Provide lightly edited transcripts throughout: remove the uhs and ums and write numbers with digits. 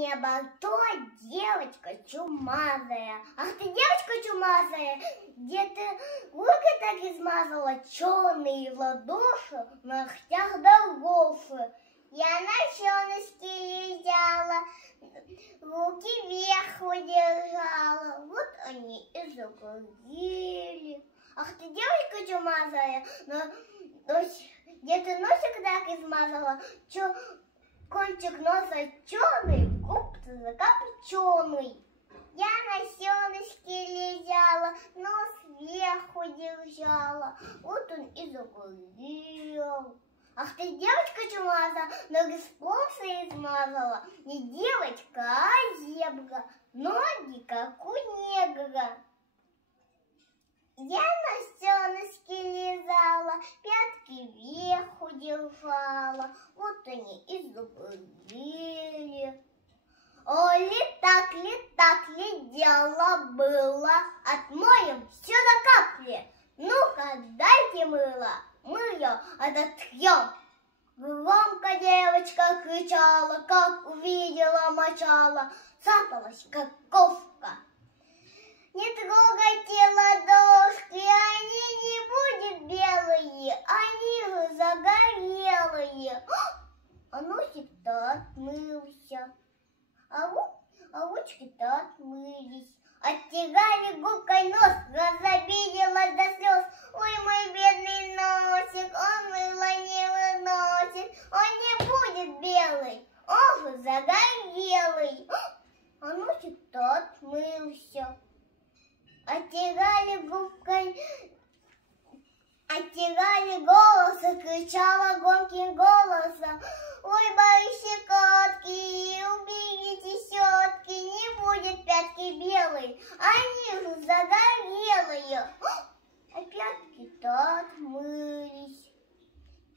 небо, то девочка чумазая. Ах ты, девочка чумазая, где ты руки так измазала, черные ладоши, в ногтях долгоши. Я на щеночке лежала, руки вверх удержала, вот они и загрузили. Ах ты, девочка чумазая, где ты носик так измазала, кончик носа черный, губцы закопченый. Я на щеночке лежала, нос вверху держала, вот он и загрузил. Ах ты, девочка чумаза, ноги с полоса измазала, не девочка, а зебра, ноги как у негра. Я на щеночке лежала, пятки вверху держала, вот они и загрузили. О, летак, летела было, отмоем все до капли. Ну-ка, дайте мыло, мы ее ототрем. Громко девочка кричала, как увидела мочала, цапалась, как ковка. Не трогайте ладошки, они не будут белые, они загорелые. А носик-то отмылся, а ручки-то отмылись. Оттирали губкой нос, разобиделась до слез. Ой, мой бедный носик, он мыло не выносит, он не будет белый, он же загорелый. А носик-то отмылся. Оттирали губкой, оттирали голоса, кричала громким голосом. Ой, щекотки, уберите щетки, не будет пятки белой, они же загорелые. А пятки-то отмылись.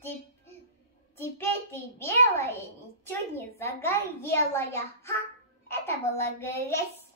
Теперь ты белая, ничего не загорелая. Ха, это была грязь.